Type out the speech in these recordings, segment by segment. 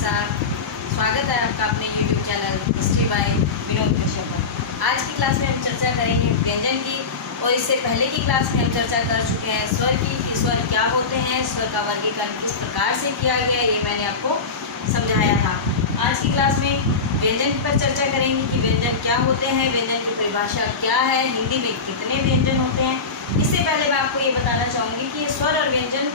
साहब, स्वागत है आपका अपने YouTube channel history by Vinod Kashyap पर। आज की क्लास में हम चर्चा करेंगे व्यंजन की, और इससे पहले की क्लास में हम चर्चा कर चुके हैं स्वर की कि स्वर क्या होते हैं, स्वर का वर्गीकरण किस प्रकार से किया गया, ये मैंने आपको समझाया था। आज की क्लास में व्यंजन पर चर्चा करेंगे कि व्यंजन क्या होते हैं, व्यंजन की परिभाषा क्या है, हिंदी में कितने व्यंजन होते हैं। इससे पहले मैं आपको ये बताना चाहूँगी कि स्वर और व्यंजन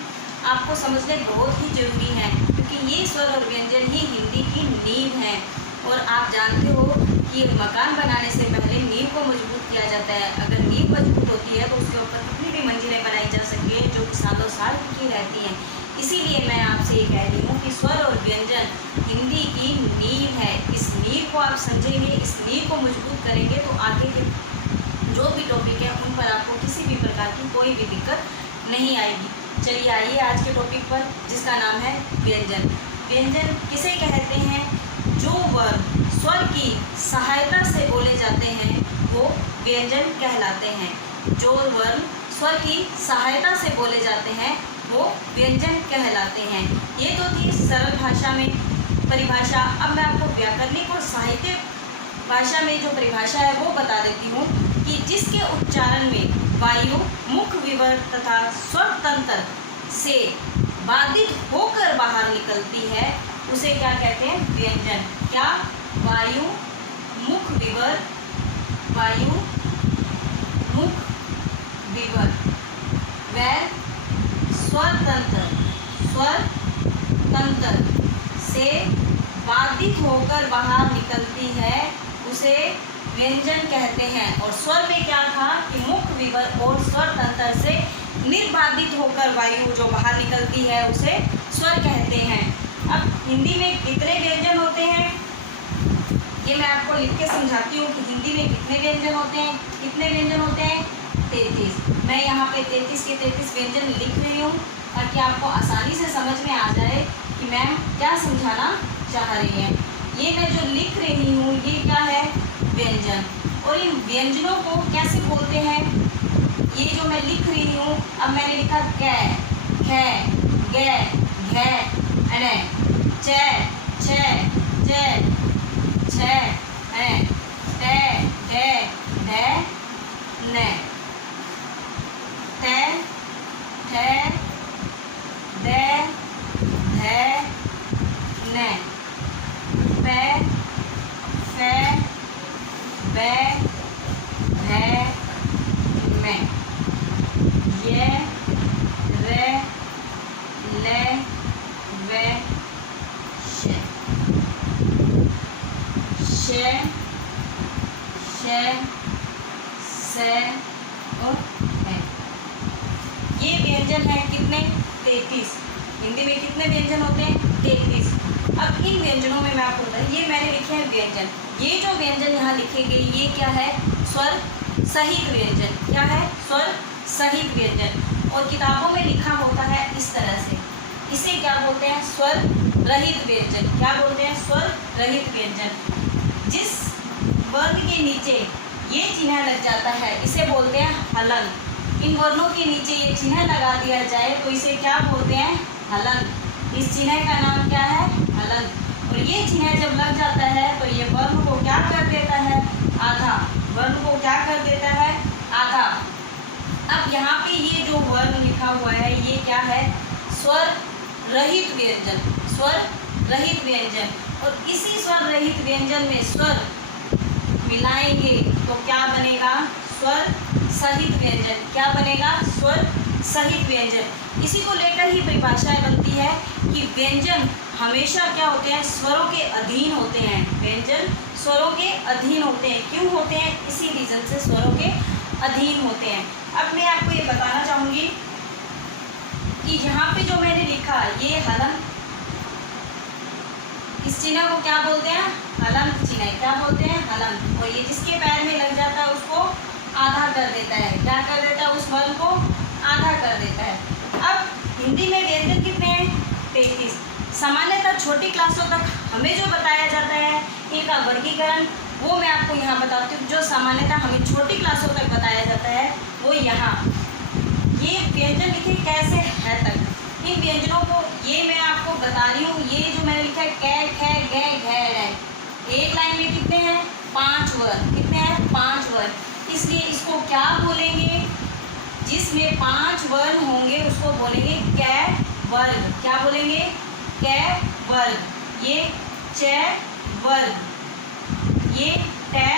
आपको समझने बहुत ही ज़रूरी है, क्योंकि ये स्वर और व्यंजन ही हिंदी की नींव है। और आप जानते हो कि मकान बनाने से पहले नींव को मजबूत किया जाता है। अगर नींव मजबूत होती है तो उसके ऊपर कितनी भी मंजिलें बनाई जा सकती हैं जो सालों साल की रहती हैं। इसीलिए मैं आपसे ये कह रही हूँ कि स्वर और व्यंजन हिंदी की नींव है। इस नींव को आप समझेंगे, इस नींव को मजबूत करेंगे तो आगे के जो भी टॉपिक है उन पर आपको किसी भी प्रकार की कोई भी दिक्कत नहीं आएगी। चलिए आइए आज के टॉपिक पर, जिसका नाम है व्यंजन। व्यंजन किसे कहते हैं? जो वर्ण स्वर की सहायता से बोले जाते हैं वो व्यंजन कहलाते हैं। जो वर्ण स्वर की सहायता से बोले जाते हैं वो व्यंजन कहलाते हैं। ये तो थी सरल भाषा में परिभाषा। अब मैं आपको व्याकरणिक और साहित्यिक भाषा में जो परिभाषा है वो बता देती हूँ कि जिसके उच्चारण में वायु मुख विवर तथा स्वर तंत्र से बाधित होकर बाहर निकलती है उसे क्या कहते हैं? व्यंजन। क्या? वायु मुख विवर, वायु मुख विवर व स्वर तंत्र से बाधित होकर बाहर निकलती है उसे व्यंजन कहते हैं। और स्वर में क्या था कि मुख विवर और स्वर तंत्र से निर्बाधित होकर वायु जो बाहर निकलती है उसे स्वर कहते हैं। अब हिंदी में कितने व्यंजन होते हैं ये मैं आपको लिख के समझाती हूँ कि हिंदी में कितने व्यंजन होते हैं। कितने व्यंजन होते हैं? 33। मैं यहाँ पे 33 के 33 व्यंजन लिख रही हूँ ताकि आपको आसानी से समझ में आ जाए कि मैम क्या समझाना चाह रही हैं। ये मैं जो लिख रही हूँ ये क्या है? व्यंजन। और इन व्यंजनों को कैसे बोलते हैं? ये जो मैं लिख रही हूँ, अब मैंने लिखा कै, खे, गे, घे, अने, चे, छे, जे, छे, अने, ते, डे, ढे, ने, ते, ठे, दे, धे, ने, पे, फे, बे, भे, में, ये, रे, ले, वे, शे, शे, शे, से और है। ये व्यंजन है कितने? 33। हिंदी में कितने व्यंजन होते हैं? 33। अब इन व्यंजनों में मैं आपको बताऊँ, ये मैंने लिखे हैं व्यंजन। ये जो व्यंजन यहाँ लिखे गए ये क्या है? स्वर सहित व्यंजन। क्या है? स्वर सहित व्यंजन। और किताबों में लिखा होता है इस तरह से। इसे क्या बोलते हैं? स्वर रहित व्यंजन। क्या बोलते हैं? स्वर रहित व्यंजन। जिस वर्ण के नीचे ये चिन्ह लग जाता है इसे बोलते हैं हलंत। इन वर्णों के नीचे ये चिन्ह लगा दिया जाए तो इसे क्या बोलते हैं? हलंत। इस चिन्ह का नाम क्या है? हलंत। और ये चिन्ह जब लग जाता है तो ये वर्ण को क्या कर देता है? आधा। वर्ण को क्या कर देता है? आधा। अब यहाँ पे ये जो वर्ण लिखा हुआ है ये क्या है? स्वर रहित व्यंजन। स्वर रहित व्यंजन। और इसी स्वर रहित व्यंजन में स्वर मिलाएंगे तो क्या बनेगा? स्वर सहित व्यंजन। क्या बनेगा? स्वर सहित व्यंजन। इसी को लेकर ही परिभाषाएं बनती है कि व्यंजन हमेशा क्या होते हैं? स्वरों के अधीन होते हैं। व्यंजन स्वरों के अधीन होते हैं। क्यों होते हैं? इसी रीजन से स्वरों के अधीन होते हैं। अब मैं आपको ये बताना चाहूँगी कि यहाँ पे जो मैंने लिखा ये हलंत, इस चिन्ह को क्या बोलते हैं? हलंत चिन्ह। क्या बोलते हैं? हलंत। और ये जिसके पैर में लग जाता है उसको आधा कर देता है। क्या कर देता है? उस वर्ण को आधा कर देता है। अब हिंदी में व्यंजन कितने हैं? 33। सामान्यतः छोटी क्लासों तक हमें जो बताया जाता है इनका वर्गीकरण वो मैं आपको यहाँ बताती हूँ। जो सामान्यतः हमें छोटी क्लासों तक बताया जाता है वो यहाँ ये व्यंजन लिखे कैसे है तक। इन व्यंजनों को ये मैं आपको बता रही हूँ। ये जो मैंने लिखा है कै एक लाइन में कितने हैं? 5 वर्ण। कितने हैं? 5 वर्ण। इसलिए इसको क्या बोलेंगे? जिसमें 5 वर्ण होंगे उसको बोलेंगे कै वर्ग। क्या बोलेंगे? कै वर्ग। ये चै वर्ग, ये टै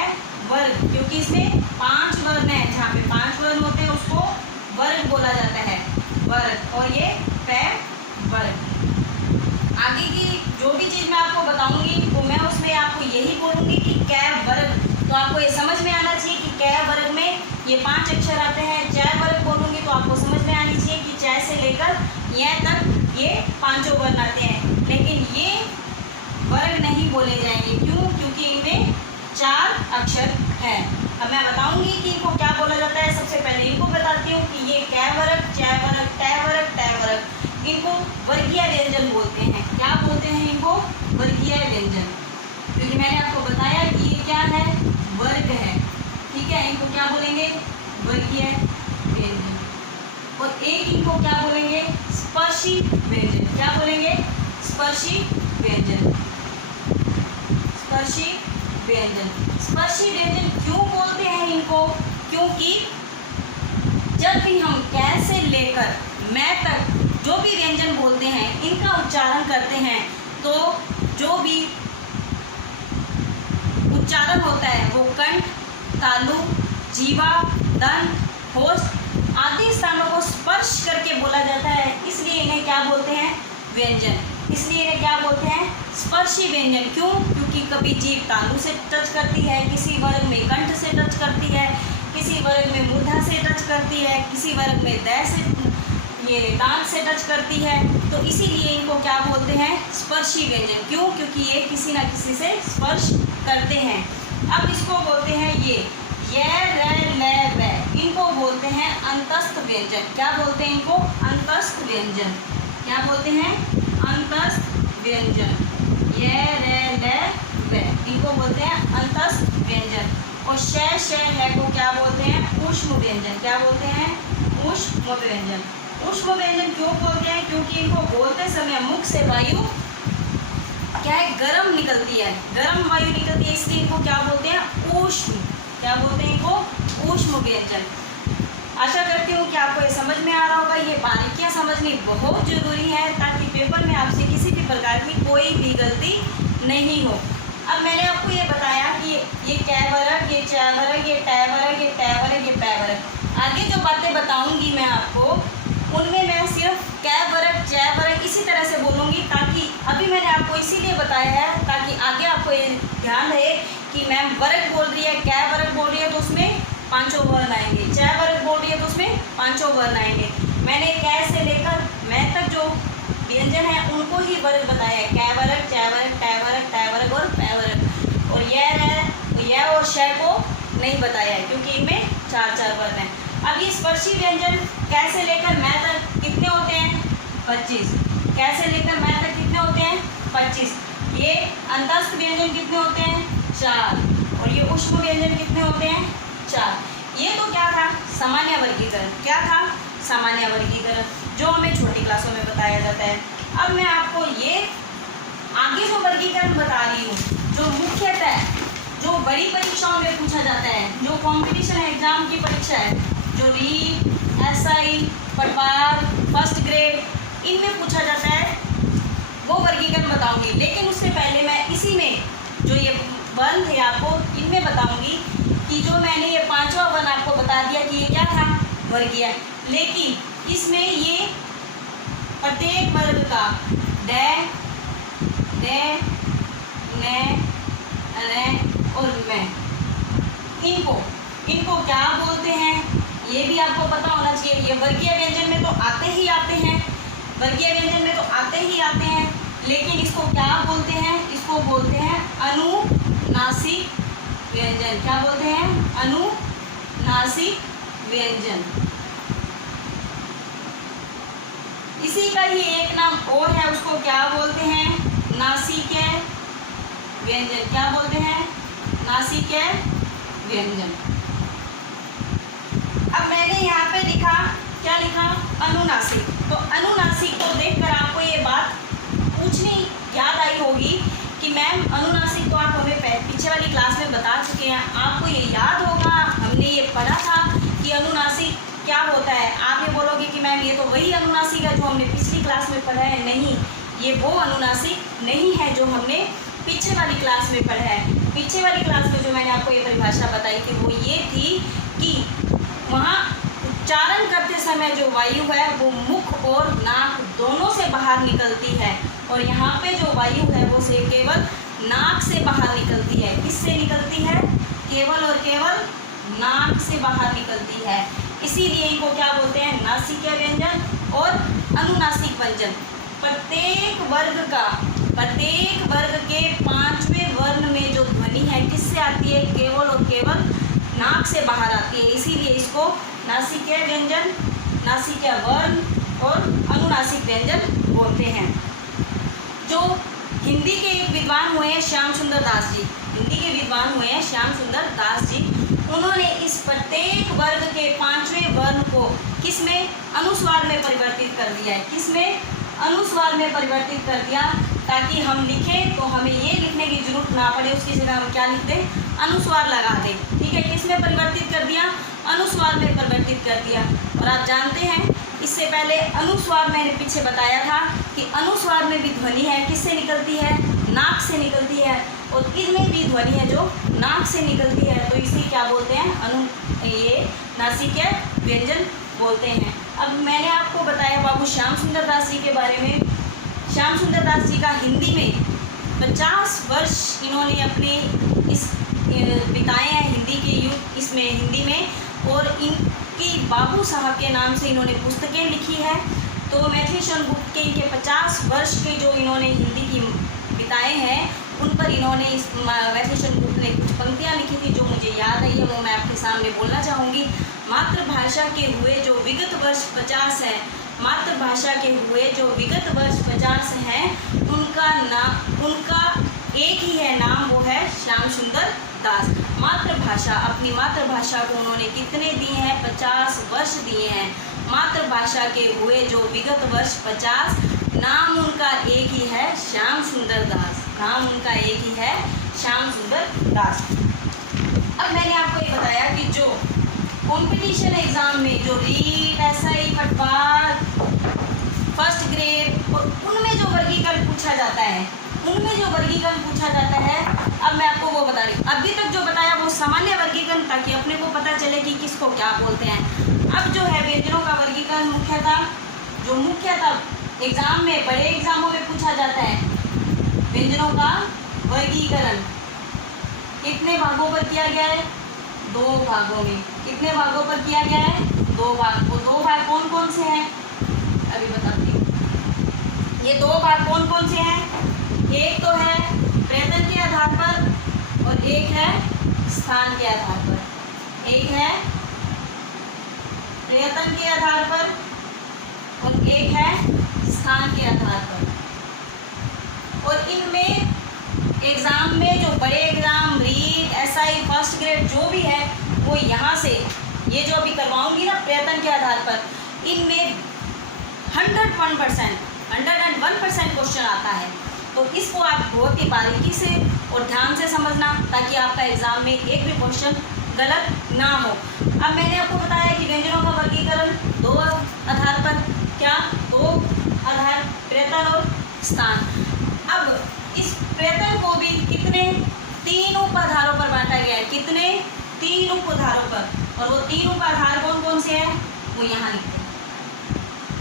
वर्ग, क्योंकि इसमें 5 वर्ण है। जहाँ पे 5 वर्ण होते हैं उसको वर्ग बोला जाता है, वर्ग। और ये पै वर्ग। आगे की जो भी चीज़ मैं आपको बताऊंगी तो मैं उसमें आपको यही बोलूँगी कि कै वर्ग। तो आपको ये समझ में आना चाहिए कि कै वर्ग में ये 5 अक्षर आते हैं। चै वर्ग बोलूँगी तो आपको समझ में आनी चाहिए कि चै से लेकर य तक ये 5 वर्ण आते हैं। लेकिन ये वर्ग नहीं बोले जाएंगे। क्यों? क्योंकि इनमें 4 अक्षर हैं। अब मैं बताऊंगी कि इनको क्या बोला जाता है। सबसे पहले इनको बताती हूँ कि ये कै वर्ग, चै वर्ग, टै वर्ग, टै वर्ग, इनको वर्गीय व्यंजन बोलते हैं। क्या बोलते हैं इनको? वर्गीय व्यंजन। क्योंकि मैंने आपको बताया कि ये क्या है? वर्ग है। ठीक है, इनको क्या बोलेंगे? वर्गीय व्यंजन। और एक इनको क्या बोलेंगे? स्पर्शी व्यंजन। क्या बोलेंगे? स्पर्शी व्यंजन। स्पर्शी व्यंजन। स्पर्शी व्यंजन क्यों बोलते हैं इनको? क्योंकि जब भी हम कै से लेकर मैं तक जो भी व्यंजन बोलते हैं, इनका उच्चारण करते हैं, तो जो भी उच्चारण होता है वो कंठ, तालु, जीवा, दंत, होठ आदि स्थानों को स्पर्श करके बोला जाता है। इसलिए इन्हें क्या बोलते हैं? व्यंजन। इसलिए इन्हें क्या बोलते हैं? स्पर्शी व्यंजन। क्यों? क्योंकि कभी जीभ तालु से टच करती है, किसी वर्ग में कंठ से टच करती है, किसी वर्ग में मूर्धा से टच करती है, किसी वर्ग में दै से ये दांत से टच करती है। तो इसीलिए इनको क्या बोलते हैं? स्पर्शी व्यंजन। क्यों? क्योंकि ये किसी ना किसी से स्पर्श करते हैं। अब इसको बोलते हैं ये रै लै वै, इनको बोलते हैं अंतस्थ व्यंजन। क्या बोलते हैं इनको? अंतस्थ व्यंजन। क्या बोलते हैं? अंतस्थ व्यंजन। रै लै वै, इनको बोलते हैं अंतस्थ व्यंजन। और शै है को क्या बोलते हैं? ऊष्म व्यंजन। क्या बोलते हैं? ऊष्म व्यंजन। ऊष्म व्यंजन क्यों बोलते हैं? क्योंकि इनको बोलते समय मुख से वायु क्या है? गर्म निकलती है, गर्म वायु निकलती है, इसलिए इनको क्या बोलते हैं? ऊष्म। क्या बोलते हैं इनको? ऊष्म व्यंजन। आशा करती हूँ कि आपको ये समझ में आ रहा होगा। ये बारीकियाँ समझनी बहुत जरूरी है ताकि पेपर में आपसे किसी भी प्रकार की कोई भी गलती नहीं हो। अब मैंने आपको ये बताया कि ये कै वर्ग, ये चै वर्ग, ये टै वर्ग, ये टै वर्ग, ये पै वर्ग। आगे जो बातें बताऊंगी मैं आपको, उनमें मैं सिर्फ कै वर्ग, चै वर्ग इसी तरह से बोलूँगी, ताकि अभी मैंने आपको इसीलिए बताया है ताकि आगे आपको ये ध्यान रहे कि मैम वर्ग बोल रही है, कै वर्ग बोल रही है तो उसमें 5 वर्ण आएंगे, चै वर्ग बोल रही है तो उसमें 5 वर्ण आएंगे। मैंने कै से लेकर मैं तक जो व्यंजन है उनको ही वर्ग बताया है। कै वर्ग, चै वर्ग, टै वर्ग, टै वर्ग और पै वर्ग। और यह और शय को नहीं बताया है क्योंकि इनमें 4 वर्ण हैं। अब ये स्पर्शी व्यंजन कै से लेकर मैं तक कितने होते हैं? 25। कै से लेकर मैं तक कितने होते हैं? 25। ये अंतस्थ व्यंजन कितने होते हैं? 4। और ये ऊष्म व्यंजन कितने होते हैं? 4। ये तो क्या था? सामान्य वर्गीकरण। क्या था? सामान्य वर्गीकरण, जो हमें छोटी क्लासों में बताया जाता है। अब मैं आपको ये आगे जो वर्गीकरण बता रही हूँ, जो मुख्यतः जो बड़ी परीक्षाओं में पूछा जाता है, जो कंपटीशन एग्जाम की परीक्षा है, जो री, एसआई, पटवार, फर्स्ट ग्रेड, इनमें पूछा जाता है, वो वर्गीकरण बताऊंगी। लेकिन उससे पहले मैं इसी में जो ये वर्ण थे आपको इनमें बताऊंगी कि जो मैंने ये 5वां वर्ण आपको बता दिया कि ये क्या था? वर्गीय। लेकिन इसमें ये प्रत्येक वर्ग का डै, डे, ने, ने और मैं, इनको क्या बोलते हैं ये भी आपको पता होना चाहिए। ये वर्गीय व्यंजन में तो आते ही आते हैं, वर्गीय व्यंजन में तो आते ही आते हैं, लेकिन इसको क्या बोलते हैं? इसको बोलते हैं अनुनासिक व्यंजन। क्या बोलते हैं? अनुनासिक व्यंजन। इसी का ही एक नाम और है, उसको क्या बोलते हैं? नासिकीय व्यंजन। क्या बोलते हैं? नासिकीय व्यंजन। अब मैंने यहाँ पे लिखा, क्या लिखा? अनुनासिक। तो अनुनासिक को देखकर आपको ये बात पूछनी याद आई होगी कि मैम अनुनासिक तो आप हमें वाली क्लास में बता चुके हैं। आपको ये याद होगा, हमने ये पढ़ा था कि अनुनासिक क्या होता है। आप ये बोलोगे कि मैम ये तो वही अनुनासिक है जो हमने पिछली क्लास में पढ़ा है। नहीं, ये वो अनुनासिक नहीं है जो हमने पीछे वाली क्लास में पढ़ा है। पीछे वाली क्लास में जो मैंने आपको ये परिभाषा बताई थी वो ये थी कि वहाँ उच्चारण करते समय जो वायु है वो मुख और नाक दोनों से बाहर निकलती है, और यहाँ पे जो वायु है वो से केवल नाक से बाहर निकलती है। किससे निकलती है? केवल और केवल नाक से बाहर निकलती है। इसीलिए इनको क्या बोलते हैं? नासिकीय व्यंजन और अनुनासिक व्यंजन। प्रत्येक वर्ग के 5वें वर्ण में जो ध्वनि है किससे आती है? केवल और केवल नाक से बाहर आती है। इसीलिए इसको नासिकीय व्यंजन, नासिकीय वर्ण और अनुनासिक व्यंजन बोलते हैं। जो हिंदी के एक विद्वान हुए हैं श्याम सुंदर दास जी, हिंदी के विद्वान हुए हैं श्याम सुंदर दास जी, उन्होंने इस प्रत्येक वर्ग के 5वें वर्ण को किसमें? अनुस्वार में परिवर्तित कर दिया है। किसमें? अनुस्वार में परिवर्तित कर दिया, ताकि हम लिखें तो हमें ये लिखने की जरूरत ना पड़े, उसकी जगह हम क्या लिख दें? अनुस्वार लगा दें। ठीक है, किसमें परिवर्तित कर दिया? अनुस्वार में परिवर्तित कर दिया। और आप जानते हैं इससे पहले अनुस्वार मैंने पीछे बताया था कि अनुस्वार में भी ध्वनि है किससे निकलती है? नाक से निकलती है, और इनमें भी ध्वनि है जो नाक से निकलती है, तो इसे क्या बोलते हैं? ये नासिकीय व्यंजन बोलते हैं। अब मैंने आपको बताया बाबू श्याम सुंदर दास जी के बारे में। श्याम सुंदर दास जी का हिंदी में 50 वर्ष इन्होंने अपने इस बिताए हैं हिंदी के युग इसमें हिंदी में, और इनकी बाबू साहब के नाम से इन्होंने पुस्तकें लिखी है। तो मैथिली शरण गुप्त के इनके 50 वर्ष के जो इन्होंने हिंदी की बिताए हैं उन पर इन्होंने इस मैथिली शरण गुप्त ने कुछ पंक्तियाँ लिखी थी जो मुझे याद आई है, वो मैं आपके सामने बोलना चाहूँगी। मातृभाषा के हुए जो विगत वर्ष 50 हैं, मातृभाषा के हुए जो विगत वर्ष 50 हैं, उनका एक ही है नाम, वो है श्याम सुंदर दास। मातृभाषा, अपनी मातृभाषा को उन्होंने कितने दिए हैं? 50 वर्ष दिए हैं। मातृभाषा के हुए जो विगत वर्ष 50, नाम उनका एक ही है, श्याम सुंदर दास। नाम उनका एक ही है, श्याम सुंदर दास। अब मैंने आपको ये बताया कि जो कंपटीशन एग्ज़ाम में जो रीट, एसआई, पटवार, फर्स्ट ग्रेड और उनमें जो वर्गीकरण पूछा जाता है, अब मैं आपको वो बता रही हूँ। अभी तक जो बताया वो सामान्य वर्गीकरण, ताकि अपने को पता चले कि किसको क्या बोलते हैं। अब जो है व्यंजनों का वर्गीकरण मुख्यतः एग्ज़ाम में, बड़े एग्ज़ामों में पूछा जाता है। व्यंजनों का वर्गीकरण कितने भागों पर किया गया है? 2 भागों में। कितने भागों पर किया गया है? 2 भाग। वो 2 भाग कौन कौन से हैं? अभी बताती हूँ। ये 2 भाग कौन कौन से हैं? एक तो है प्रयत्न के आधार पर और एक है स्थान के आधार पर। एक है प्रयत्न के आधार पर और एक है स्थान के आधार पर। और इनमें एग्ज़ाम में जो बड़े exam, REET, SI, first grade जो भी है, वो यहाँ से ये जो अभी करवाऊंगी ना प्रयत्न के आधार पर, इनमें 101% क्वेश्चन आता है। तो इसको आप बहुत ही बारीकी से और ध्यान से समझना, ताकि आपका एग्ज़ाम में एक भी क्वेश्चन गलत ना हो। अब मैंने आपको बताया कि व्यंजनों का वर्गीकरण 2 आधार पर, क्या 2 आधार, प्रयत्न और स्थान। अब इस प्रयत्न को भी कितने 3 उप आधारों पर बांटा गया है। कितने? 3 उप आधारों पर। और वो 3 उप आधार कौन कौन से हैं? वो यहाँ लिखते हैं।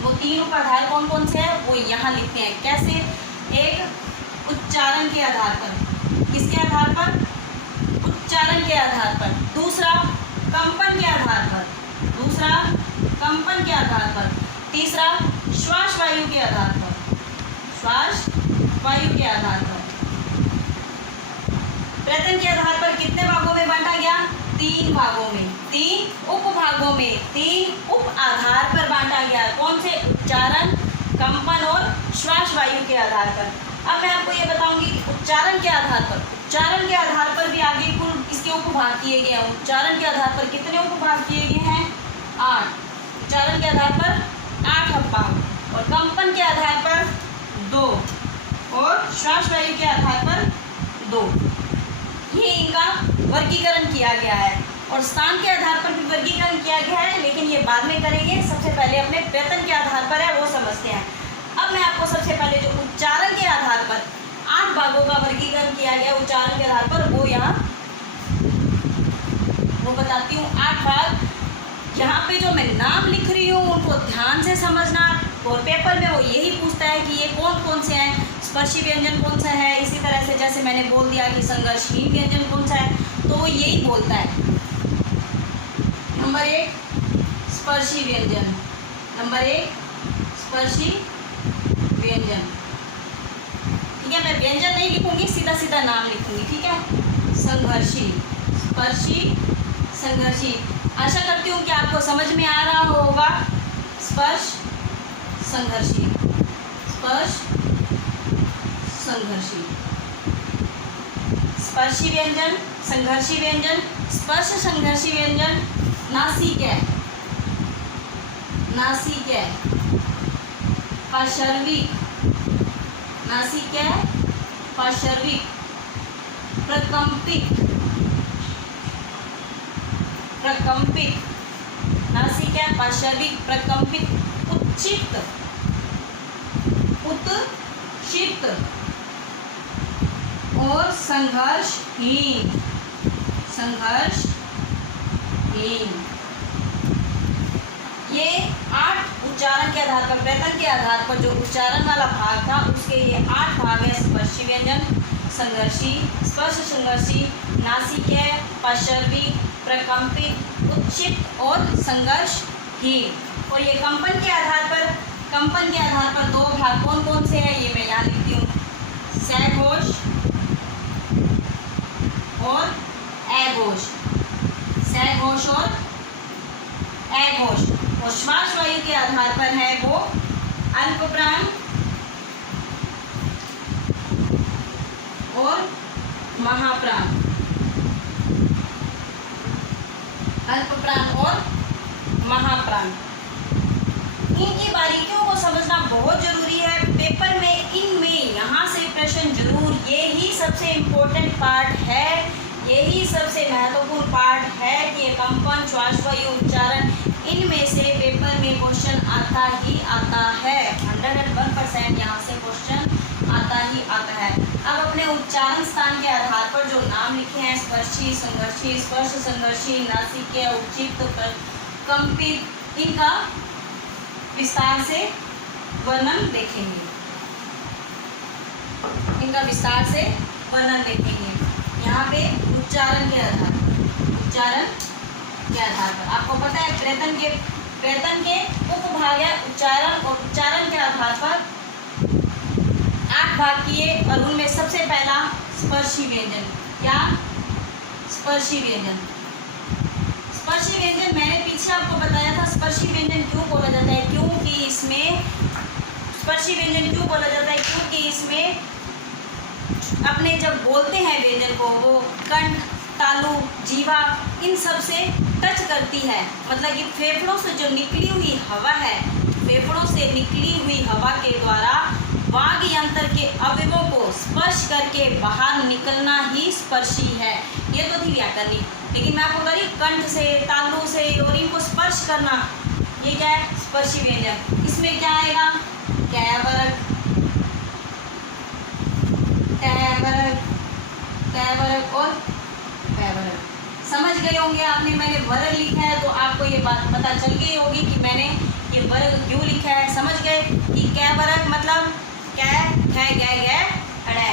वो 3 उप आधार कौन कौन से हैं? वो यहाँ लिखते हैं। कैसे? एक उच्चारण के आधार पर। किसके आधार पर? उच्चारण के आधार पर। दूसरा कंपन के आधार पर। दूसरा कंपन के आधार पर। तीसरा श्वास वायु के आधार पर। श्वास वायु के आधार पर। प्रयत्न के आधार पर कितने भागों में बांटा गया? 3 भागों में, 3 उपभागों में, 3 उप आधार पर बांटा गया। कौन से? उच्चारण, कंपन और श्वास वायु के आधार पर। अब मैं आपको ये बताऊंगी कि उच्चारण के आधार पर भी आगे कुल इसके उपभाग किए गए हैं। उच्चारण के आधार पर कितने उपभाग किए गए हैं? 8। उच्चारण के आधार पर 8 उपभाग, और कंपन के आधार पर 2 और श्वास वायु के आधार पर 2। ये ही इनका वर्गीकरण किया गया है और स्थान के आधार पर भी वर्गीकरण किया गया है, लेकिन ये बाद में करेंगे। सबसे पहले अपने वेतन के आधार पर है वो समझते हैं। अब मैं आपको सबसे पहले जो उच्चारण के आधार पर 8 भागों का वर्गीकरण किया गया उच्चारण के आधार पर वो बताती हूँ। 8 भाग। यहाँ पे जो मैं नाम लिख रही हूँ उनको ध्यान से समझना, और पेपर में वो यही पूछता है कि ये कौन कौन से हैं, स्पर्शी व्यंजन कौन सा है। इसी तरह से जैसे मैंने बोल दिया कि संघर्षहीन व्यंजन कौन सा है, तो वो यही बोलता है। नंबर 1 स्पर्शी व्यंजन, नंबर 1 स्पर्शी व्यंजन। ठीक है, मैं व्यंजन नहीं लिखूंगी, सीधा सीधा नाम लिखूंगी। ठीक है, संघर्षी, स्पर्शी, संघर्षी। आशा करती हूँ कि आपको समझ में आ रहा होगा। स्पर्श, संघर्षी, स्पर्श, संघर्षी। स्पर्शी व्यंजन, संघर्षी व्यंजन, स्पर्श संघर्षी व्यंजन। नासिका, नासिका, पार्श्विक, नासिका, पार्श्विक, प्रकंपित, प्रकंपित, नासिका, पार्श्विक, प्रकंपित, उत्क्षिप्त, उत्क्षिप्त और संघर्षहीन, संघर्षहीन। ये 8 उच्चारण के आधार पर, वेतन के आधार पर जो उच्चारण वाला भाग था उसके ये 8 भाग है। स्पर्शी व्यंजन, संघर्षी, स्पर्श संघर्षी, नासिका, पार्श्विक, प्रकंपित, उत्क्षिप्त और संघर्षहीन। और ये कंपन के आधार पर, कंपन के आधार पर 2 भाग कौन कौन से हैं ये मैं यहाँ लिखती हूँ। सघोष और अघोष, सघोष और अघोष। और श्वास वायु के आधार पर है वो अल्पप्राण और महाप्राण, अल्पप्राण और महाप्राण। इनकी बारीकियों को समझना बहुत जरूरी है। पेपर में इनमें यहाँ से प्रश्न जरूर, ये ही सबसे इम्पोर्टेंट पार्ट है, यही सबसे महत्वपूर्ण पार्ट है कि ये कंपन, श्वास वायु, उच्चारण, इनमें से पेपर में क्वेश्चन आता ही आता है। 101% यहाँ से क्वेश्चन आता ही आता है। अब अपने उच्चारण स्थान के आधार पर जो नाम लिखे हैं, स्पर्शी, संघर्षी, स्पर्श संघर्षी, नासिका, उत्क्षिप्त, प्रकंपित, इनका विस्तार से वर्णन देखेंगे, इनका विस्तार से वर्णन देखेंगे। यहाँ पे उच्चारण के आधार, उच्चारण के आधार पर आपको पता है वेतन के उपभाग है उच्चारण, और उच्चारण के आधार पर 8 भाग किए और उनमें सबसे पहला स्पर्शी व्यंजन। क्या? स्पर्शी व्यंजन। स्पर्शी व्यंजन मैंने पीछे आपको बताया था। स्पर्शी व्यंजन क्यों बोला जाता है? क्योंकि इसमें स्पर्शी व्यंजन क्यों बोला जाता है? क्योंकि इसमें अपने जब बोलते हैं व्यंजन को, वो कंठ, तालु, जीवा, इन सब से टच करती है। मतलब कि फेफड़ों से जो निकली हुई हवा है, फेफड़ों से निकली हुई हवा के द्वारा वाग यंत्र के अवयवों को स्पर्श करके बाहर निकलना ही स्पर्शी है। ये तो थी व्याकरणिक, लेकिन मैं आपको बता रही कंठ से, तालु से और इनको स्पर्श करना, ये क्या है? स्पर्शी व्यंजन। इसमें क्या आएगा? कैवरक, कैवरक, कैवरक और पैवरक। समझ गए होंगे आपने, मैंने वर्ग लिखा है तो आपको ये बात पता चल गई होगी कि मैंने ये वर्ग क्यों लिखा है। समझ गए कि कैवरक मतलब कै, खे, गै, गै, अड़ै।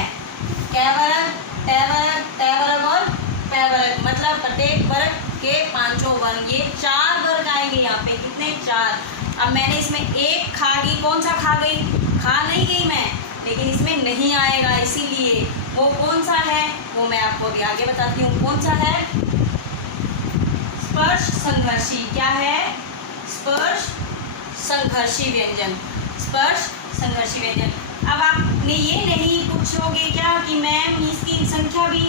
कैवरक, तैवरक, तैवरक और पैवरक मतलब प्रत्येक वर्ग के 5 वर्ग। ये 4 वर्ग आएंगे यहाँ पे। कितने? 4। अब मैंने इसमें एक खा गई, कौन सा खा गई? खा नहीं गई मैं, लेकिन इसमें नहीं आएगा, इसीलिए वो कौन सा है वो मैं आपको अभी आगे बताती हूँ। कौन सा है? स्पर्श संघर्षी। क्या है? स्पर्श संघर्षी व्यंजन, स्पर्श संघर्षी व्यंजन। अब आपने ये नहीं पूछोगे क्या कि मैम इसकी संख्या भी,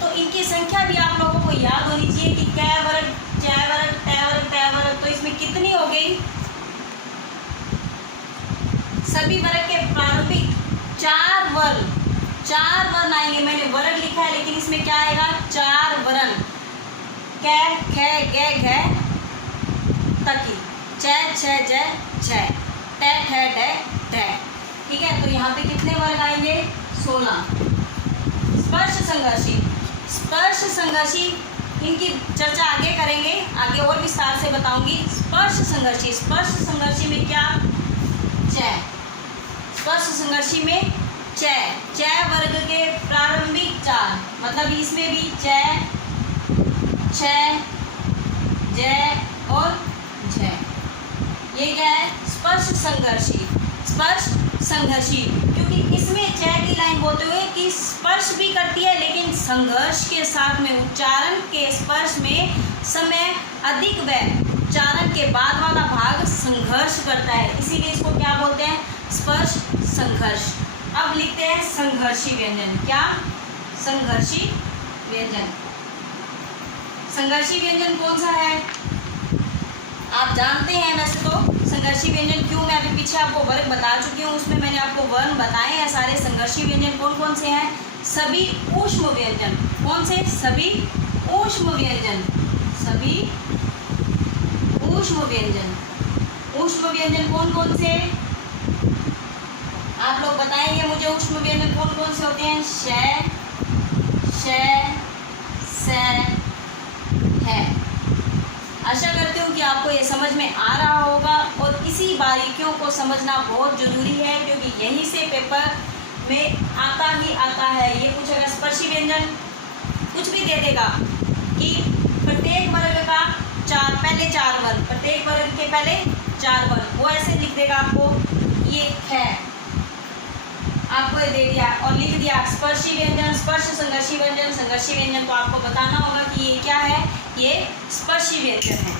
तो इनकी संख्या भी आप लोगों को याद होनी चाहिए कि कै वर्ग, जै वर्ग, तै वर्ग, तै वर्ग। तो इसमें कितनी हो गई? सभी वर्ग के प्रारंभिक 4 वर्ग, 4 वर्ण आएंगे। मैंने वर्ण लिखा है लेकिन इसमें क्या आएगा, 4 वर्ण। कै खे गे घे तकी, च छ ज छ, ट ठ ड ढ। ठीक है, तो यहाँ पे कितने वर्ग आएंगे, 16। स्पर्श संघर्षी, स्पर्श संघर्षी इनकी चर्चा आगे करेंगे, आगे और विस्तार से बताऊंगी। स्पर्श संघर्षी, स्पर्श संघर्षी में क्या, च। स्पर्श संघर्षी में च, च वर्ग के प्रारंभिक 4, मतलब इसमें भी च, छ, ज और झ। ये क्या है, स्पर्श संघर्षी। स्पर्श संघर्षी क्योंकि इसमें च की लाइन बोलते हुए कि स्पर्श भी करती है लेकिन संघर्ष के साथ में, उच्चारण के स्पर्श में समय अधिक व उच्चारण के बाद वाला भाग संघर्ष करता है, इसीलिए इसको क्या बोलते हैं, स्पर्श संघर्ष। अब लिखते हैं संघर्षी व्यंजन। क्या, संघर्षी व्यंजन। संघर्षी व्यंजन कौन सा है, आप जानते हैं वैसे तो संघर्षी व्यंजन क्यों, मैं अभी पीछे आपको वर्ग बता चुकी हूँ, उसमें मैंने आपको वर्ण बताए हैं सारे। संघर्षी व्यंजन कौन कौन से हैं, सभी ऊष्म व्यंजन। कौन से, सभी ऊष्म व्यंजन, सभी ऊष्म व्यंजन। ऊष्म व्यंजन कौन कौन से, आप लोग बताएंगे मुझे, ऊष्म व्यंजन कौन कौन से होते हैं, श, स, है। आशा करती हूँ कि आपको ये समझ में आ रहा होगा और इसी बारीकियों को समझना बहुत ज़रूरी है क्योंकि यहीं से पेपर में आता ही आता है। ये पूछेगा स्पर्शी व्यंजन, कुछ भी दे देगा कि प्रत्येक वर्ग का पहले 4 वर्ण, प्रत्येक वर्ग के पहले 4 वर्ण, वो ऐसे लिख देगा आपको, ये है आपको ये दे दिया और लिख दिया स्पर्शी व्यंजन, स्पर्श संघर्षी व्यंजन, संघर्षी व्यंजन। तो आपको बताना होगा कि ये क्या है, ये स्पर्शी व्यंजन है।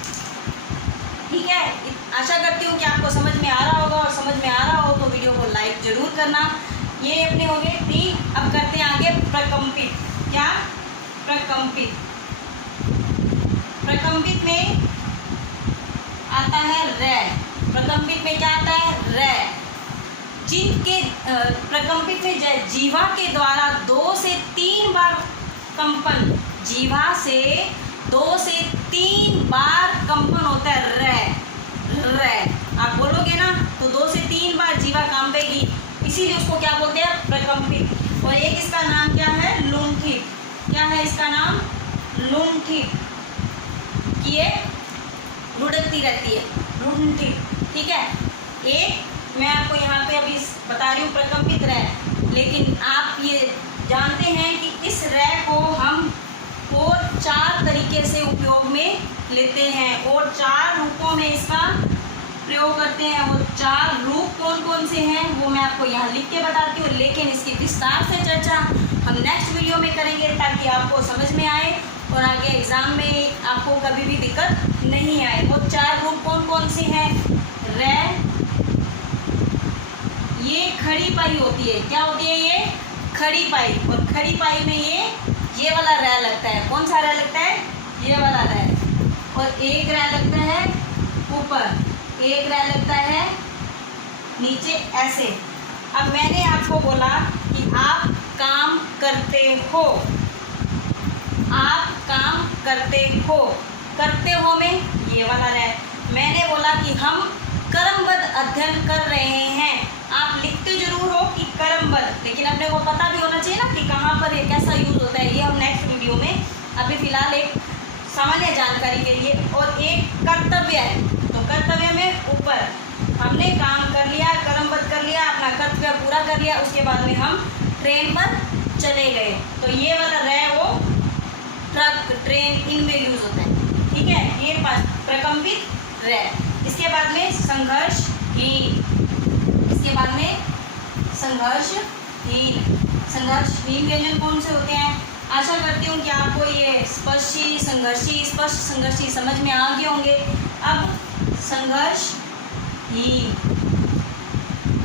ठीक है, आशा करती हूँ कि आपको समझ में आ रहा होगा और समझ में आ रहा हो तो वीडियो को लाइक जरूर करना। ये अपने हो गए 3। अब करते हैं आगे प्रकंपित। क्या, प्रकंपित। प्रकंपित में आता है र, प्रकंपित में क्या आता है, र। जिनके प्रकंपित में जीवा के द्वारा 2 से 3 बार कंपन, जीवा से 2 से 3 बार कंपन होता है, र। आप बोलोगे ना तो 2 से 3 बार जीवा कांपेगी, इसीलिए उसको क्या बोलते हैं, प्रकंपित। और एक इसका नाम क्या है, लुंठित। क्या है इसका नाम, लुंठित। ये लुढ़कती रहती है, लुंठित। ठीक है, एक मैं आपको यहाँ पे अभी बता रही हूँ प्रकंपित रह, लेकिन आप ये जानते हैं कि इस रह को हम और 4 तरीके से उपयोग में लेते हैं और 4 रूपों में इसका प्रयोग करते हैं। और 4 रूप कौन कौन से हैं वो मैं आपको यहाँ लिख के बताती हूँ, लेकिन इसकी विस्तार से चर्चा हम नेक्स्ट वीडियो में करेंगे ताकि आपको समझ में आए और आगे एग्ज़ाम में आपको कभी भी दिक्कत नहीं आए। वो 4 रूप कौन कौन से हैं, र, ये खड़ी पाई होती है, क्या होती है ये, खड़ी पाई। और खड़ी पाई में ये वाला रह लगता है, कौन सा रह लगता है, ये वाला रह। और एक रह लगता है ऊपर, एक रह लगता है नीचे, ऐसे। अब मैंने आपको बोला कि आप काम करते हो, आप काम करते हो, करते हो में ये वाला रह। मैंने बोला कि हम क्रमबद्ध अध्ययन कर रहे हैं, आप लिखते जरूर हो कि क्रमबद्ध, लेकिन अपने को पता भी होना चाहिए ना कि कहाँ पर ये कैसा यूज होता है। ये हम नेक्स्ट वीडियो में, अभी फिलहाल एक सामान्य जानकारी के लिए। और एक कर्तव्य है, तो कर्तव्य में ऊपर हमने काम कर लिया, क्रमबद्ध कर लिया, अपना कर्तव्य पूरा कर लिया, उसके बाद में हम ट्रेन पर चले गए, तो ये वाला रह वो ट्रक, ट्रेन, इनमें यूज होता है। ठीक है, ये प्रकंपित रह। इसके बाद में संघर्षहीन, इसके बाद में संघर्षहीन। संघर्षहीन व्यंजन कौन से होते हैं, आशा करती हूँ कि आपको ये स्पर्शी, संघर्षी, स्पर्श, संघर्षी समझ में आ गए होंगे। अब संघर्षहीन,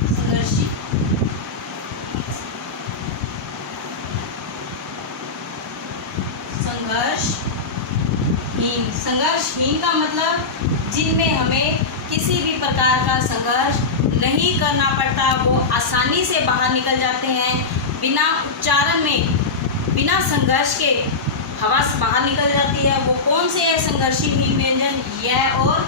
संघर्षी, संघर्षहीन। संघर्षहीन का मतलब जिनमें हमें किसी भी प्रकार का संघर्ष नहीं करना पड़ता, वो आसानी से बाहर निकल जाते हैं, बिना उच्चारण में, बिना संघर्ष के हवा से बाहर निकल जाती है, वो कौन से है संघर्षहीन व्यंजन? य और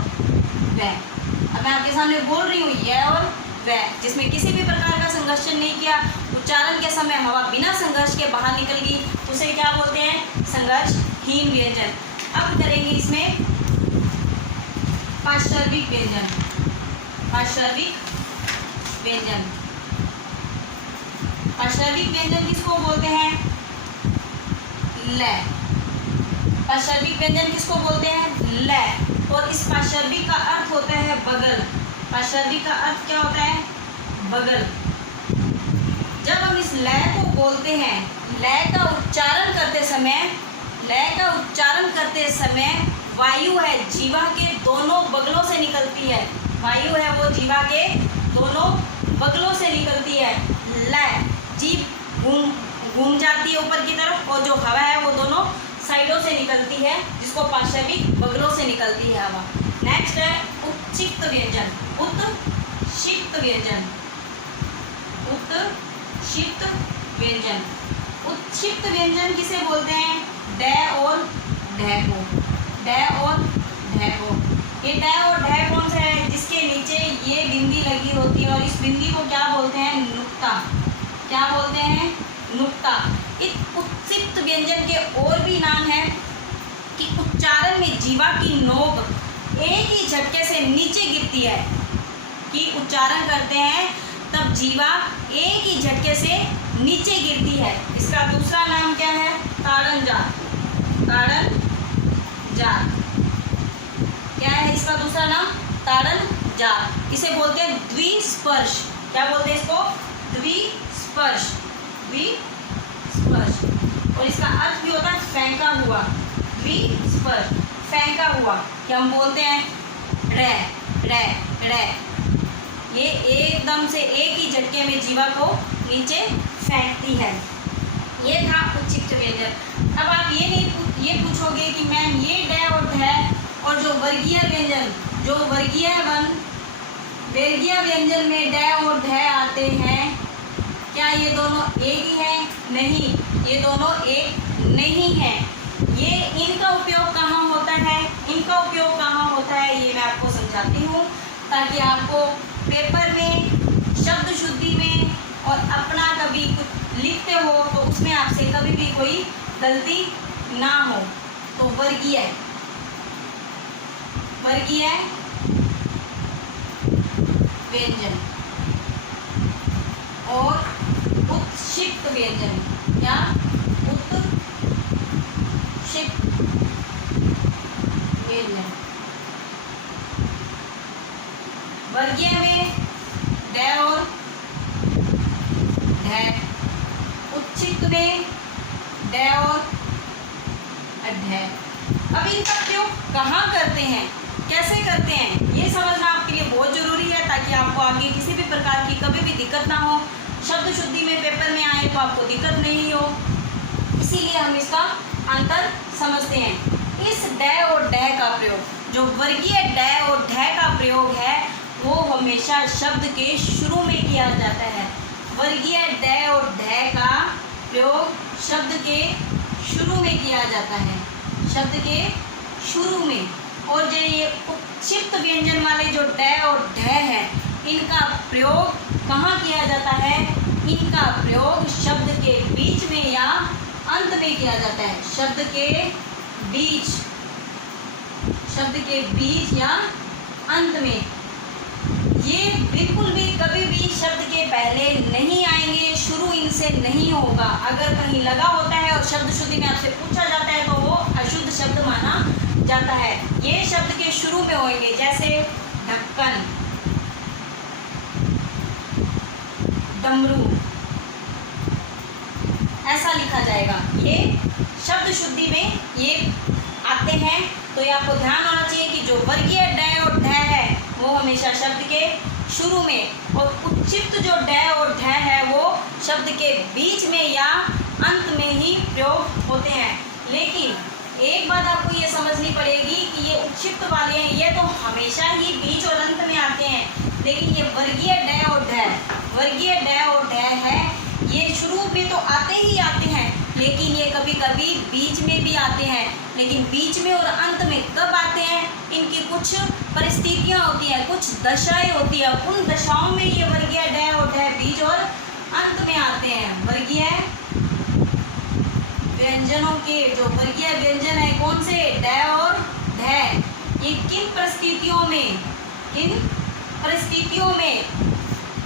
व। अब मैं आपके सामने बोल रही हूँ य और व, जिसमें किसी भी प्रकार का संघर्ष नहीं किया, उच्चारण के समय हवा बिना संघर्ष के बाहर निकल गई, उसे क्या बोलते हैं? संघर्षहीन व्यंजन। अब करेंगे इसमें पार्श्विक व्यंजन। पार्श्विक व्यंजन, पार्श्विक व्यंजन किसको बोलते हैं? ल। पार्श्विक व्यंजन किसको बोलते हैं? ल। और इस पार्श्विक का अर्थ होता है बगल। पार्श्विक का अर्थ क्या होता है? बगल। जब हम इस ल को बोलते हैं, ल का उच्चारण करते समय, ल का उच्चारण करते समय वायु है जीवा के दोनों बगलों से निकलती है। वायु है वो जीवा के दोनों बगलों से निकलती है। ल, जीभ घूम जाती है ऊपर की तरफ, और जो हवा है वो दोनों साइडों से निकलती है, जिसको पार्श्विक बगलों से निकलती है हवा। नेक्स्ट है उत्क्षिप्त व्यंजन। उत्क्षिप्त व्यंजन, उत्क्षिप्त व्यंजन। उत्क्षिप्त व्यंजन किसे बोलते हैं? ड और ढ को। ड और ढ को। ये ड और ढ कौन सा है? जिसके नीचे ये बिंदी लगी होती है, और इस बिंदी को क्या बोलते हैं? नुक्ता। क्या बोलते हैं? नुक्ता। इस उत्क्षिप्त व्यंजन के और भी नाम है कि उच्चारण में जीवा की नोक एक ही झटके से नीचे गिरती है। कि उच्चारण करते हैं तब जीवा एक ही झटके से नीचे गिरती है। इसका दूसरा नाम क्या है? ताड़न जात। ताड़न जात क्या है इसका दूसरा नाम? ताड़न जात। इसे बोलते हैं द्विस्पर्श। क्या बोलते हैं इसको? द्विस्पर्श। द्विस्पर्श। और इसका अर्थ भी होता है फेंका हुआ। द्विस्पर्श, फेंका हुआ। कि हम बोलते हैं रे रे रे, ये एकदम से एक ही झटके में जीवा को नीचे फेंकती है। ये था उत्क्षिप्त व्यंजन। अब आप ये पूछोगे कि मैम ये ड और ढ और जो वर्गीय व्यंजन, जो वर्गीय व्यंजन में ड और ढ आते हैं, क्या ये दोनों एक ही हैं? नहीं, ये दोनों एक नहीं हैं। ये इनका उपयोग कहाँ होता है? इनका उपयोग कहाँ होता है ये मैं आपको समझाती हूँ, ताकि आपको पेपर में, शब्द शुद्धि में और अपना कभी कुछ लिखते हो तो उसमें आपसे कभी भी कोई गलती ना हो। तो वर्गीय व्यंजन और उत्क्षिप्त व्यंजन। क्या? उत्क्षिप्त व्यंजन। वर्गीय में ड और ढ, उत्क्षिप्त में ड और ढ। अब इनका प्रयोग कहाँ करते हैं, कैसे करते हैं, ये समझना आपके लिए बहुत जरूरी है, ताकि आपको आगे किसी भी प्रकार की कभी भी दिक्कत ना हो। शब्द शुद्धि में पेपर में आए तो आपको दिक्कत नहीं हो, इसीलिए हम इसका अंतर समझते हैं। इस ड और ढ का प्रयोग, जो वर्गीय ड और ढ का प्रयोग है, वो हमेशा शब्द के शुरू में किया जाता है। वर्गीय ड और ढ का प्रयोग शब्द के शुरू में किया जाता है, शब्द के शुरू में। और जो ये उत्क्षिप्त व्यंजन वाले जो ड और ढ है, इनका प्रयोग कहाँ किया जाता है? इनका प्रयोग शब्द के बीच में या अंत में किया जाता है। शब्द के बीच या अंत में। ये बिल्कुल भी कभी भी शब्द के पहले नहीं आएंगे, शुरू इनसे नहीं होगा। अगर कहीं लगा होता है और शब्द शुद्धि में आपसे पूछा जाता है तो वो अशुद्ध शब्द माना जाता है। ये शब्द के शुरू में होंगे, जैसे ढक्कन, डमरू, ऐसा लिखा जाएगा। ये शब्द शुद्धि में ये आते हैं। तो ये आपको ध्यान होना चाहिए कि जो वर्गीय ड और ढ है वो हमेशा शब्द के शुरू में, और उत्क्षिप्त जो ड और ढ है वो शब्द के बीच में या अंत में ही प्रयोग होते हैं। लेकिन एक बात आपको ये समझनी पड़ेगी कि ये उत्क्षिप्त वाले हैं, ये तो हमेशा ही बीच और अंत में आते हैं। लेकिन ये वर्गीय ड और ढ है, ये शुरू में लेकिन ये कभी कभी बीच में भी आते हैं। लेकिन बीच में और अंत में कब आते हैं, इनकी कुछ परिस्थितियाँ होती हैं, कुछ दशाएं होती हैं, उन दशाओं में ये वर्गीय ड और ढ बीच और अंत में आते हैं। वर्गीय व्यंजनों के जो वर्गीय व्यंजन है कौन से, ड और ढ, ये किन परिस्थितियों में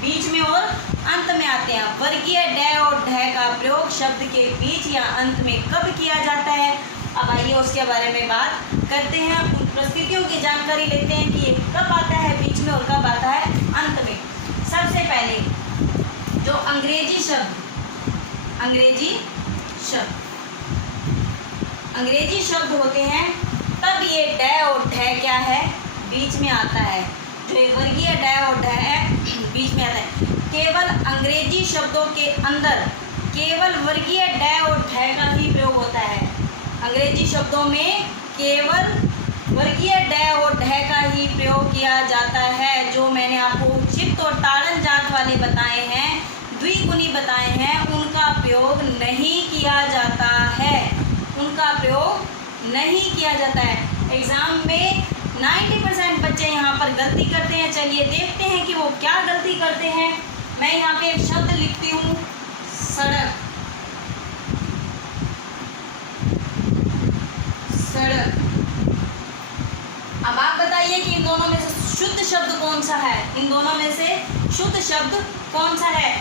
बीच में और अंत में आते हैं। वर्गीय ड और ढ का प्रयोग शब्द के बीच या अंत में कब किया जाता है। अब आइए उसके बारे में बात करते हैं, उन परिस्थितियों की जानकारी लेते हैं कि ये कब आता है बीच में और कब आता है अंत में। सबसे पहले जो अंग्रेजी शब्द होते हैं तब ये ड और ढ क्या है, बीच में आता है। जो वर्गीय ड और ढ है बीच में आता है। केवल अंग्रेजी शब्दों के अंदर केवल वर्गीय ड और ढ का ही प्रयोग होता है। अंग्रेजी शब्दों में केवल वर्गीय ड और ढ का ही प्रयोग किया जाता है। जो मैंने आपको क्षिप्त और ताड़न जात वाले बताए हैं, द्विगुणी बताए हैं, उनका प्रयोग नहीं किया जाता है, उनका प्रयोग नहीं किया जाता है। एग्जाम में 90% बच्चे यहाँ पर गलती करते हैं। चलिए देखते हैं कि वो क्या गलती करते हैं। मैं यहाँ पे एक शब्द लिखती हूँ, सड़क। अब आप बताइए कि इन दोनों में से शुद्ध शब्द कौन सा है, इन दोनों में से शुद्ध शब्द कौन सा है।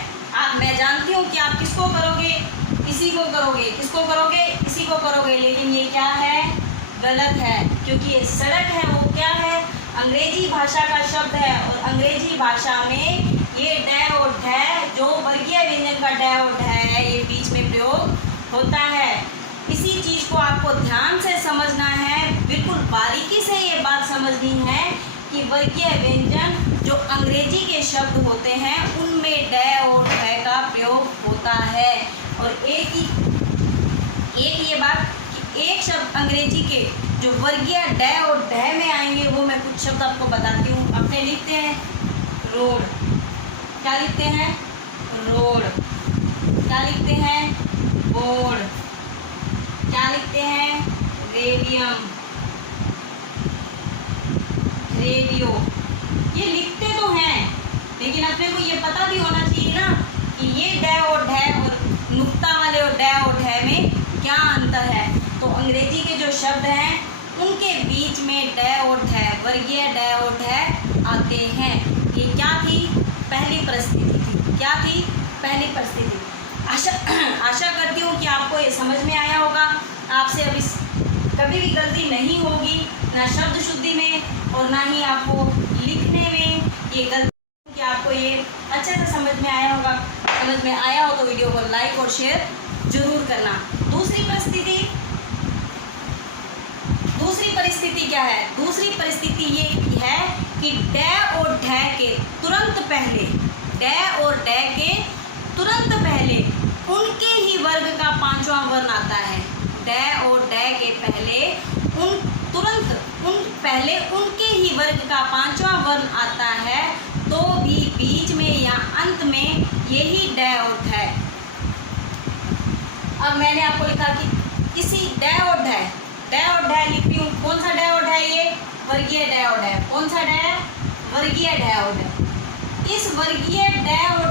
मैं जानती हूँ कि आप किसको करोगे, इसी को करोगे, किसको करोगे, इसी को करोगे, लेकिन ये क्या है, गलत है, क्योंकि ये सड़क है वो क्या है, अंग्रेजी भाषा का शब्द है। और अंग्रेजी भाषा में ये ड और ढ, जो वर्गीय व्यंजन का ड और ढ है, ये बीच में प्रयोग होता है। इसी चीज़ को आपको ध्यान से समझना है, बिल्कुल बारीकी से ये बात समझनी है कि वर्गीय व्यंजन जो अंग्रेजी के शब्द होते हैं उनमें ड और ढ का प्रयोग होता है। और एक ये बात कि एक शब्द अंग्रेजी के जो वर्गीय ड और ढ में आएंगे, वो मैं कुछ शब्द आपको बताती हूँ। अपने लिखते हैं रोड, क्या लिखते हैं, रोड, क्या लिखते हैं, बोर्ड, क्या लिखते हैं, रेडियम, रेडियो। ये लिखते तो हैं, लेकिन अपने को ये पता भी होना चाहिए ना कि ये ड और ढ और नुक्ता वाले और ड और ढ में क्या अंतर है। तो अंग्रेजी के जो शब्द हैं उनके बीच में ड और ढ, वर्गीय ड और ढ आते हैं। ये क्या थी, पहली परिस्थिति थी। क्या थी, पहली परिस्थिति। आशा करती हूँ कि आपको ये समझ में आया होगा। आपसे अभी कभी भी गलती नहीं होगी, ना शब्द शुद्धि में और ना ही आपको लिखने में ये गलती, कि आपको ये अच्छे से समझ में आया होगा। समझ में आया हो तो वीडियो को लाइक और शेयर जरूर करना। दूसरी परिस्थिति क्या है, दूसरी परिस्थिति ये है कि ड और ढ के तुरंत पहले, ड और ढ के तुरंत पहले उनके ही वर्ग का पांचवा वर्ण आता है। ड और ढ के पहले पहले उनके ही वर्ग का पांचवा वर्ण आता है, तो भी बीच में या अंत में यही ड और ढ। अब मैंने आपको लिखा कि इसी ड और ढ लिखती हूँ। कौन सा ड और ढ, ये वर्गीय ड और ढ। कौन सा ड, वर्गीय ड और ढ। इस वर्गीय ड और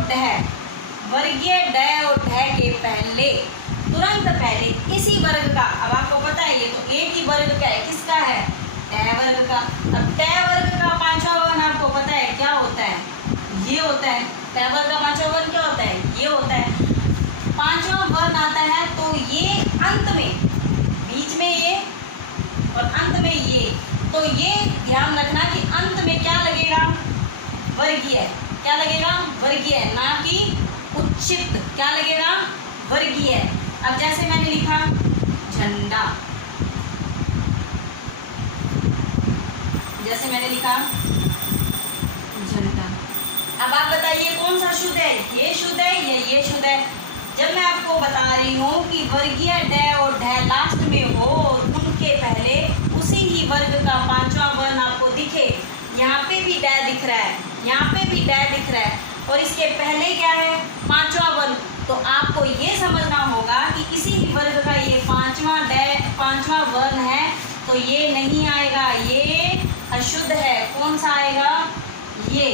ढ के पहले तुरंत पहले इसी वर्ग का, अब आपको पता है ये तो एक ही वर्ग का है, किसका है, ड वर्ग का। अब ड वर्ग का पांचवा वर्ण आपको पता है क्या होता है, ये होता है। ड वर्ग का पांचवा वर्ण क्या होता है, ये होता है। पांचवा वर्ण आता है तो ये अंत में, बीच में ये और अंत में ये, तो ये ध्यान रखना कि अंत में क्या लगेगा, वर्गीय। क्या लगेगा, वर्गीय, ना कि उच्छिष्ट। क्या लगेगा, वर्गीय। अब जैसे मैंने लिखा झंडा, जैसे मैंने लिखा झंडा। अब आप बताइए कौन सा शुद्ध है, ये शुद्ध है या ये शुद्ध है। जब मैं आपको बता रही हूँ कि वर्गीय ड और ढ लास्ट में हो और उनके पहले उसी ही वर्ग का पांचवा वर्ण आपको दिखे, यहाँ पे भी ड दिख रहा है, यहाँ पे भी ड दिख रहा है, और इसके पहले क्या है, पांचवा वर्ण, तो आपको ये समझना होगा कि कि इसी वर्ग का ये पांचवा वर्ण है, तो ये नहीं आएगा, ये अशुद्ध है। कौन सा आएगा? ये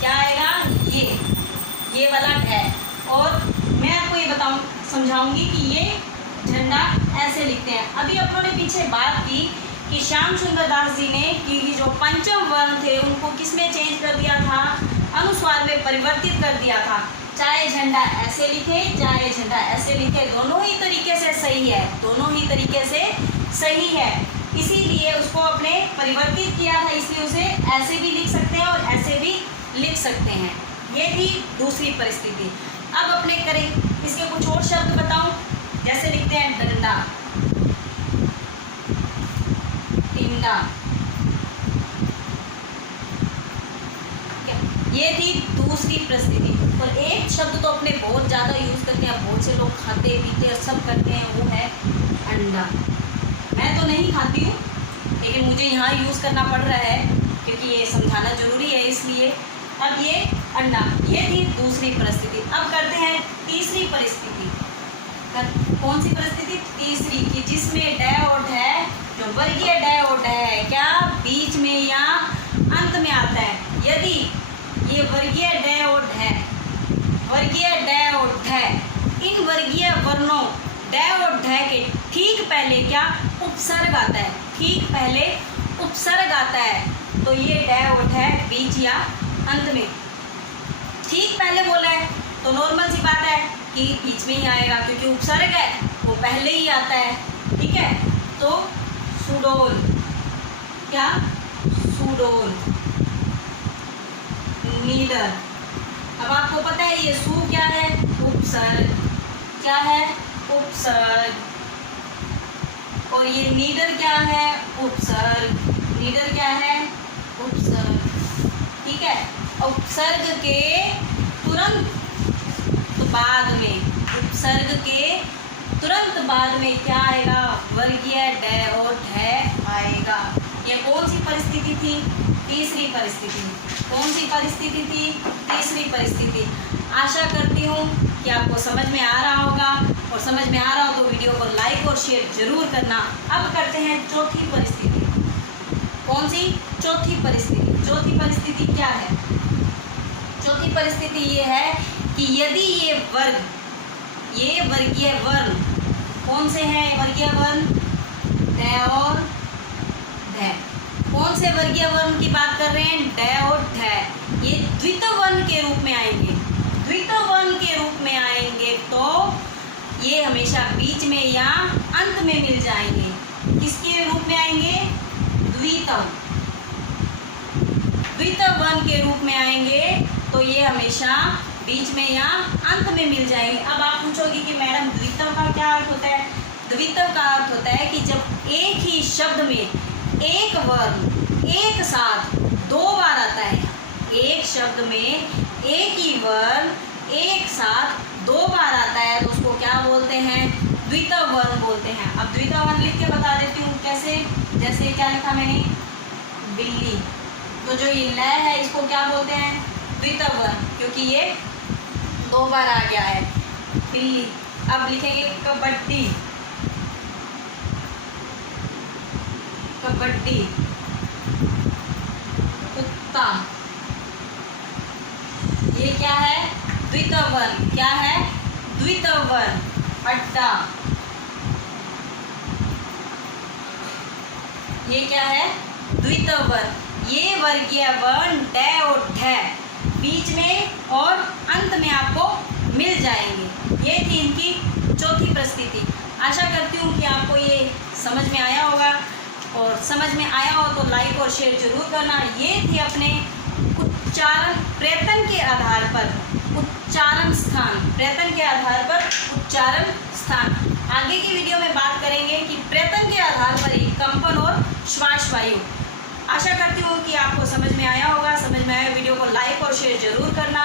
क्या आएगा? ये वाला है। और मैं आपको ये समझाऊंगी कि ये झंडा ऐसे लिखते हैं। अभी अपनों ने पीछे बात की कि श्याम सुंदर दास जी ने कि जो पंचम वर्ण थे उनको किसमें चेंज कर दिया था? अनुस्वार में परिवर्तित कर दिया था। चाहे झंडा ऐसे लिखे, चाहे झंडा ऐसे लिखे, दोनों ही तरीके से सही है, दोनों ही तरीके से सही है। इसीलिए उसको अपने परिवर्तित किया था, इसलिए उसे ऐसे भी लिख सकते हैं और ऐसे भी लिख सकते हैं। ये थी दूसरी परिस्थिति। अब अपने करें इसके कुछ और शब्द बताऊं, जैसे लिखते हैं डंडा, टिंडा। ये थी दूसरी परिस्थिति। और एक शब्द तो अपने बहुत ज़्यादा यूज़ करते हैं, बहुत से लोग खाते पीते और सब करते हैं, वो है अंडा। मैं तो नहीं खाती हूँ, लेकिन मुझे यहाँ यूज़ करना पड़ रहा है क्योंकि ये समझाना जरूरी है, इसलिए। अब ये अंडा, ये थी दूसरी परिस्थिति। अब करते हैं तीसरी परिस्थिति। कौन सी परिस्थिति? तीसरी, कि जिसमें डै और ढै, जो वर्गीय डै और ढै है, क्या बीच में या अंत में आता है। यदि ये वर्गीय डै और ढै, वर्गीय डै और ढै, इन वर्गीय वर्णों डै और ढै के ठीक पहले क्या उपसर्ग आता है, ठीक पहले उपसर्ग आता है, तो ये डै और ढै बीच या अंत में। ठीक पहले बोला है तो नॉर्मल सी बात है कि बीच में ही आएगा, क्योंकि उपसर्ग है वो पहले ही आता है। ठीक है, तो सुडोल, क्या? सुडोल, नीडर। अब आपको पता है ये सु क्या है? उपसर्ग। क्या है? उपसर्ग। और ये नीडर क्या है? उपसर्ग। नीडर क्या है? उपसर्ग। ठीक है, उपसर्ग के तुरंत बाद में, उपसर्ग के तुरंत बाद में क्या आएगा? वर्गीय डै और ढै आएगा। ये कौन सी परिस्थिति थी? तीसरी परिस्थिति। कौन सी परिस्थिति थी? तीसरी परिस्थिति। आशा करती हूँ कि आपको समझ में आ रहा होगा, और समझ में आ रहा हो तो वीडियो को लाइक और शेयर जरूर करना। अब करते हैं चौथी परिस्थिति। कौन सी? चौथी परिस्थिति। चौथी परिस्थिति क्या है? चौथी परिस्थिति ये है कि यदि ये वर्ग, ये वर्गीय वर्ण कौन से हैं? वर्गीय वर्ण डै और ढै। कौन से वर्गीय वर्ण की बात कर रहे हैं? डै और ढै। ये द्वितीय वर्ण के रूप में आएंगे, द्वितीय वर्ण के रूप में आएंगे, तो ये हमेशा बीच में या अंत में मिल जाएंगे। किसके रूप में आएंगे? द्वितीय वर्ण के रूप में आएंगे, तो ये हमेशा बीच में या अंत में मिल जाएंगे। अब आप पूछोगे कि मैडम द्वितीय का क्या अर्थ होता है? द्वितीय का अर्थ होता है कि जब एक ही शब्द में एक वर्ण एक साथ दो बार आता है, एक शब्द में एक ही वर्ण एक साथ दो बार आता है, तो उसको क्या बोलते हैं? द्वितीय वर्ण बोलते हैं। अब द्वितीय वर्ण लिख के बता देती हूँ कैसे। जैसे क्या लिखा मैंने? बिल्ली। तो जो ये ल है इसको क्या बोलते हैं? द्वितीय वर्ण, क्योंकि ये दो बार आ गया है, बिल्ली। अब लिखेंगे कबड्डी, कबड्डी। कुत्ता, ये क्या है? द्वितीय वर्ण। क्या है? द्वितीय वर्ण। अड्डा, ये क्या है? द्वितीय वर्ण। ये वर्गीय वर्ण डै और ढै बीच में और अंत में आपको मिल जाएंगे। ये थी इनकी चौथी परिस्थिति। आशा करती हूँ कि आपको ये समझ में आया होगा, और समझ में आया हो तो लाइक और शेयर जरूर करना। ये थे अपने उच्चारण प्रयत्न के आधार पर उच्चारण स्थान, प्रयत्न के आधार पर उच्चारण स्थान। आगे की वीडियो में बात करेंगे कि प्रयत्न के आधार पर ही कंपन और श्वास वायु। आशा करती हूँ कि आपको समझ में आया होगा। समझ में आया वीडियो को लाइक और शेयर जरूर करना।